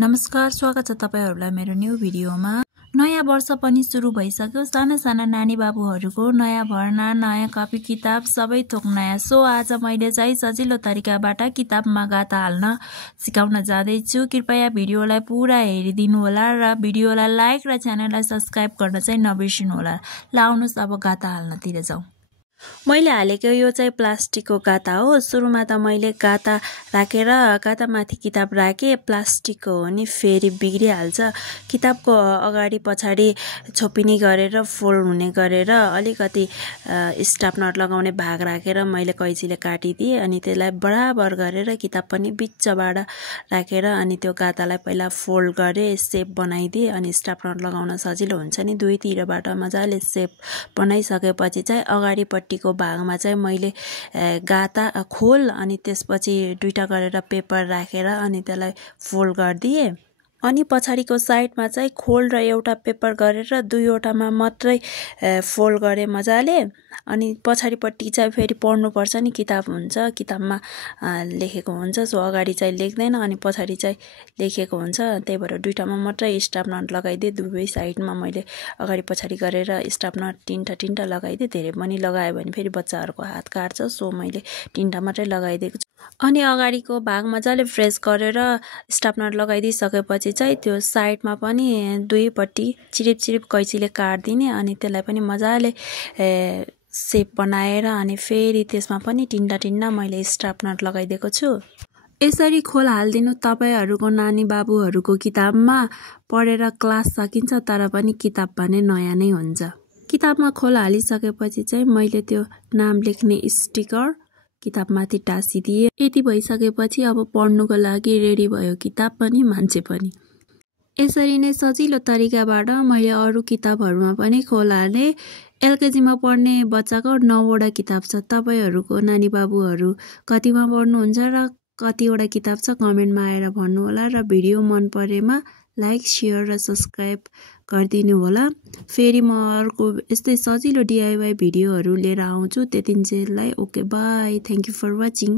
नमस्कार, स्वागत छ तपाईहरुलाई मेरो न्यू भिडियोमा। नयाँ वर्ष पनि सुरु भइसक्यो। साना साना नानी बाबुहरुको नयाँ भर्ना, नयाँ कपी किताब सबै थोक नयाँ। सो आज मैले चाहिँ सजिलो तरिकाबाट किताबमा गाथा हाल्न सिकाउन जाँदैछु। कृपया भिडियोलाई पुरा हेरिदिनु होला र भिडियोलाई लाइक र च्यानललाई सब्स्क्राइब गर्न चाहिँ नबिर्सनु होला। ल आउनुस् अब गाथा हाल्नतिर जाउँ। मैले हालेको यो चाहिँ प्लास्टिकको गाथा हो। सुरुमा त मैले गाथा राखेर गाथामाथि किताब राखे। प्लास्टिकको हो नि फेरि बिग्रिहाल्छ। किताबको अगाडि पछाडि छोपिनी गरेर फोल्ड हुने गरेर अलिकति स्टापनर लगाउने भाग राखेर मैले कैचीले काटिदिए अनि त्यसलाई बराबर गरेर किताब पनि बिचबाट राखेर अनि त्यो गाथालाई पहिला फोल्ड गरे, शेप बनाइदिए अनि स्टापनर लगाउन सजिलो हुन्छ नि। दुईतिरबाट मजाले शेप बनाइसकेपछि चाहिँ अगाडिपट्टिको भागमा चाहिँ मैले गाथा खोल अनि त्यसपछि दुईटा गरेर पेपर राखेर अनि त्यसलाई फोल्ड गर्दिए। अनि पछाडिको साइडमा चाहिँ खोल र एउटा पेपर गरेर दुईवटामा मात्रै फोल्ड गरे मजाले। अनि पछाडिपट्टि चाहिँ फेरि पढ्नुपर्छ नि, किताब हुन्छ, किताबमा लेखेको हुन्छ। सो अगाडि चाहिँ लेख्दैन अनि पछाडि चाहिँ लेखेको हुन्छ। त्यही भएर दुईटामा मात्रै स्टापनर लगाइदिए। दुवै साइडमा मैले अगाडि पछाडि गरेर स्टापनर तीनटा लगाइदिए। धेरै पनि लगायो भने फेरि बच्चाहरुको हात काट्छ। सो मैले तीनटा मात्रै लगाइदिएको छु। अनि अगाडिको भाग मजाले फ्रेस गरेर स्टापनर लगाइदिसकेपछि चाहिँ त्यो साइडमा पनि दुईपट्टि चिरिप कैचीले काट्दिने अनि त्यसलाई पनि मजाले शेप बनाएर अनि फेरि त्यसमा पनि तीनटा मैले स्टापनर लगाइदिएको छु। यसरी खोल हाल्दिनु तपाईहरुको नानी बाबुहरुको किताबमा। पढेर क्लास सकिन्छ तर पनि किताब भने नयाँ नै हुन्छ। किताबमा खोल हालिसकेपछि चाहिँ मैले त्यो नाम लेख्ने स्टिकर किताबमाथि टाँसिदिए। यति भइसकेपछि अब पढ्नुको लागि रेडी भयो किताब पनि मान्छे पनि। यसरी नै सजिलो तरिकाबाट मैले अरु किताबहरुमा पनि खोल हाले। एलकेजीमा पढ्ने बच्चाको 9 वटा किताब छ। तपाईहरुको नानी बाबुहरु कतिमा पढ्नुहुन्छ र कतिवटा किताब छ कमेन्टमा आएर भन्नु होला र भिडियो मन परेमा लाइक, शेयर र सब्स्क्राइब गरिदिनु होला। फेरि म अर्को यस्तै सजिलो DIY भिडियोहरु लिएर आउँछु। त्यतिन्जेललाई okay bye. Thank you for watching.